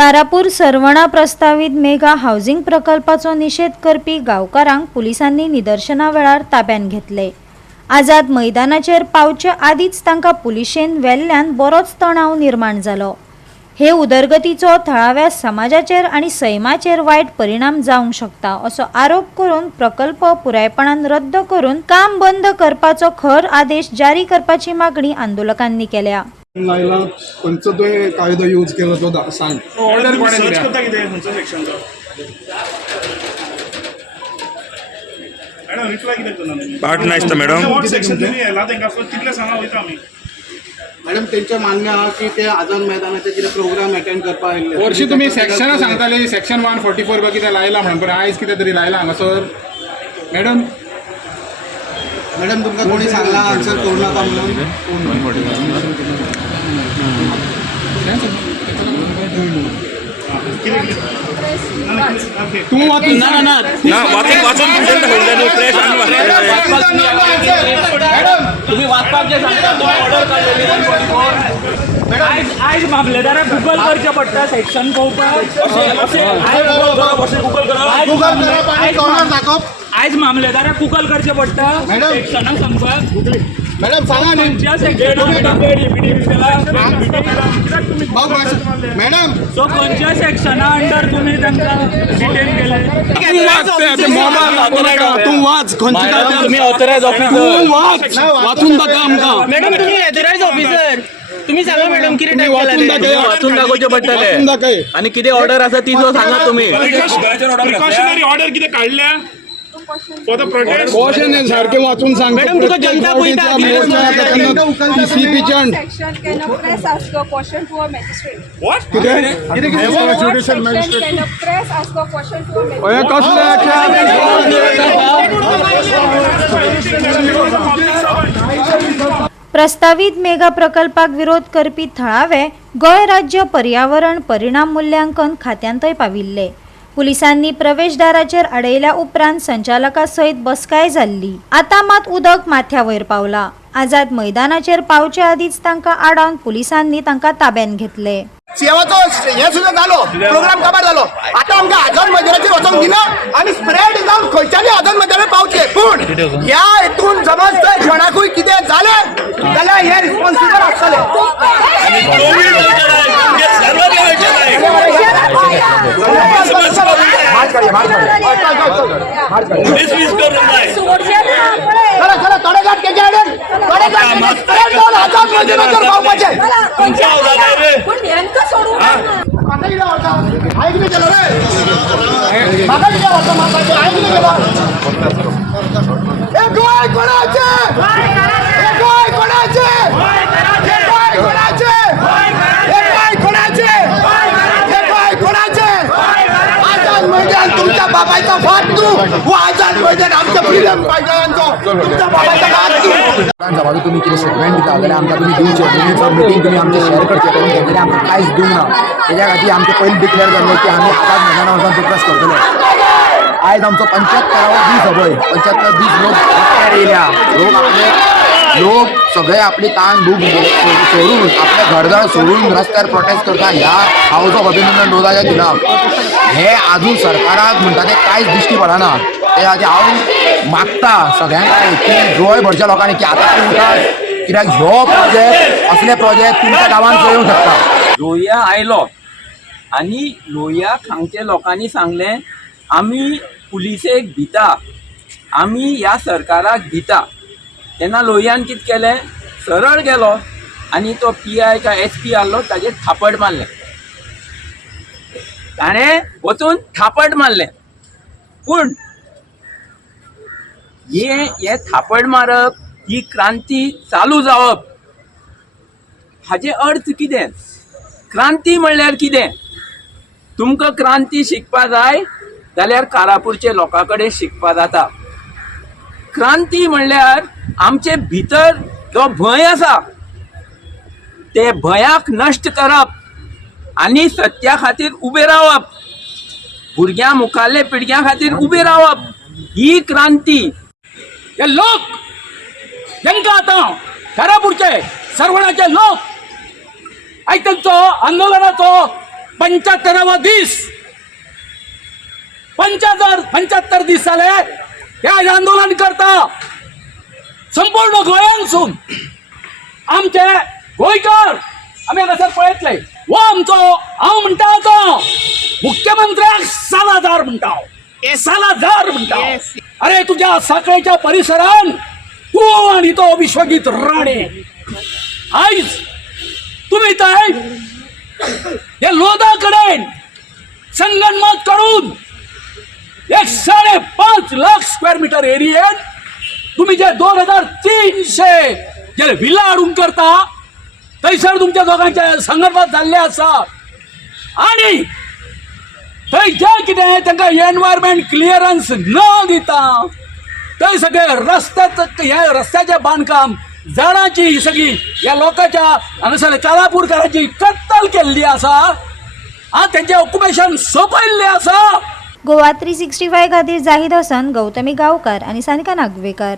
कारापूर सरवणा प्रस्तावित mega housing प्रकल्पाचो निषेध करपी गांवकारांक पुलिसांनी निदर्शना वेळार ताब्यात घेतले। आझाद मैदानाचेर पावचे आदींच तांकां पुलिशेन वेल्ल्यान बरोच तणाव निर्माण जालो। हे उदरगतीचो थळाव्या समाजाचेर आनी सैमाचेर वायट परिणाम जावंक शकता असो आरोप करून प्रकल्प पुरायपणान रद्द करून काम बंद करपाचो खर आदेश जारी करपाची मागणी आंदोलकांनी केल्या। लायला खंयचो तुवें कायदो यूज केलो तो सांग। ऑर्डर कोणें सर्च करता कितें खंयचो सेक्शनचो मॅडम रिप्लाय कितें करना तुमी पार्ट नाही असतं मॅडम वॉट सेक्शन तुमी येला तेंकां तितलें सांगा वयता आमी। मॅडम तेंचें मान्य आहा की ते आझाद मैदानाचे कितें प्रोग्राम अटेंड करपाक आयिल्ले वर्षी तुम्ही सेक्शनां सांगताले सेक्शन 144 कितें लायला म्हणून पण आयज कितें तरी लायला हांगासर मॅडम। मॅडम तुमकां कोणी सांगला आन्सर करूं नाका म्हणून? तूं वाचून ना वाचून प्रेस तुम्ही वाचपाक जे सांगता तो ऑर्डर काडलेली 144 आयज मामलेदाराक गुगल करचें पडटा सेक्शन पळोवपाक अशें गुगल करप आयज मामलेदाराक गुगल करचें पडटा सेक्शनाक सांगपाक। मॅडम सांगा न्ही खंयच्या सेक्शनाक मॅडम सो खंयच्या सेक्शना अंडर तुमी तांकां डिटेन केले? तू वाच खंयचे कायदे तुम्ही ऑथरायज ऑफिसर तू वाच वाचून दाखय आमकां। मॅडम तुम्ही ऑथरायज ऑफिसर तुम्ही सांगा मॅडम किती टाइम वाचून दाखय वाचून दाखोवचे पडटले वाचून दाखय आणि किती ऑर्डर आसा ती जो सांगा तुम्ही। प्रिकॉशनरी ऑर्डर कितें काडल्या फॉर द प्रोटेस्ट क्वेश्चन सारखे वाचून सांग। मॅडम तुका जनता पळयता सीपीच्या Section cannot press ask a question to a magistrate. What Section cannot press ask a question to a magistrate. प्रस्तावित मेगा प्रकल्पाक विरोध करपी थळावे गोय राज्य पर्यावरण परिणाम मूल्यांकन खात्यांतय पाविल्ले। पुलिसांनी प्रवेशदाराचेर अडयल्या उपरांत संचालका सयत बसकाय जाल्ली। आता मात उदक माथ्या वयर पावला। आझाद मैदानाचेर पावचे आदींच तांकां आडावन पुलिसांनी तांकां ताब्यात घेतले। सेवाचो हे सुद्दां जालो प्रोग्राम काबार जालो। आता आमकां आझाद मैदानाचेर वचोंक दिना आनी स्प्रेड जावन खंयच्यानी आझाद मैदानार पावचे। पूण ह्या हेतून समज तर कोणाकूय कितें जालें जाल्यार हे रिस्पॉन्सिबल आसतले। चला थोडे गाठ केजे हाडेन थोडे गाठ स्प्रेड जावन आझाद मैदानाचेर पावपाचे। म्हाका कितें आवडटा हांवें कितें केलो रे म्हाका कितें आवडटा म्हाका हांवें कितें केलो? हे गोंय कोणाचें? हे गोंय कोणाचें? हे गोंय कोणाचें? हे गोंय कोणाचें? हे गोंय कोणाचें? आझाद मैदान तुमच्या बाबाचा फाट तू वो आझाद मैदान आमच्या फ्रीडम फायटरांचो तुमच्या बाबाचा फाट तू। सवाल तुम्ही कितें स्टेटमेंट दिता जाल्यार आमकां तुमी दिवचे मिनिट्स मिटींग तुमी आमचे शेअर करचे करून घेतलेले आमकां कांयच दिवंक ना। तेज्या खातीर आमचे पयलीं डिक्लेअर जाल्लें की आमी आझाद मैदाना वचून प्रोटेस्ट करतले। आयज आमचो 75वां दीस हो पळय 75 दीस लोक रस्त्यार येयल्या। लोक सगळे आपली ताण दूख सोडून आपले घरदार सोडून रस्त्यार प्रोटेस्ट करता ह्या हाऊस ऑफ अभिनंदन रोडाच्या खिलाफ। हे आजून सरकाराक म्हणटा ते कांयच दिश्टी पडना। ते खातीर हांव मागता सगळ्यांक की गोंयभरच्या लोकांनी की आतां उठात कित्याक ह्यो प्रोजेक्ट असले प्रोजेक्ट तुमच्या गांवांत येवंक शकता। लोहिया आयलो आनी लोहियाक हांगच्या लोकांनी सांगलें आमी पुलिसेक भिता आमी ह्या सरकाराक भिता। तेन्ना लोहियान कितें केलें सरळ गेलो आनी तो PI काय SP आहलो ताजेर थापड मारलें। ताणें वचून थापड मारलें। पूण हे थापड मारप ही क्रांती चालू जावप हाचे अर्थ कितें? क्रांती म्हणल्यार कितें? तुमकां क्रांती शिकपा जाय जाल्यार कारापूरचे लोकां कडेन शिकपा जाता। क्रांती म्हणल्यार आमचे भितर जो भंय आसा ते भयाक नश्ट करप आनी सत्या खातीर उबे रावप, भुरग्यां मुखारले पिळग्यां खातीर उबे रावप ही क्रांती। हे लोक जांकां आतां कारापूरचे सरवणाचे लोक आयज तांचो आंदोलनाचो 75वा दीस 75 दीस जाले हे आंदोलन करता संपूर्ण गोंयांसून आमचे गोंयकार आमी हांगासर पळयतले हो आमचो हांव म्हणटा तो मुख्यमंत्र्याक सालादार म्हणटा हे सालादार म्हणटा अरे तुझ्या साखळेच्या परिसरान तू आणि तो विश्वगीत राणे आयज तुम्ही थंय हे लोदा कडेन संगनमत करून 5.5 लाख स्क्वेअर मीटर एरियेत तुम्ही जे 2300 जे विला हाडून करता थंयसर तुमच्या दोघांचे संगनमत जाल्ले आसा आणि थंय जे कितें तांकां एनवायरमेंट क्लियरन्स न दिता थंय सगळे रस्त्याचे बांदकाम झाडांची ही सगळी ह्या लोकांच्या हांगासर कालापूरकारांची कत्तल केल्ली आसा तेंचे ऑक्युपेशन सोंपयल्लें आसा. गोवा 365 खातीर जाहीद हसन, गौतमी गांवकार आनी सानिका नागवेकर.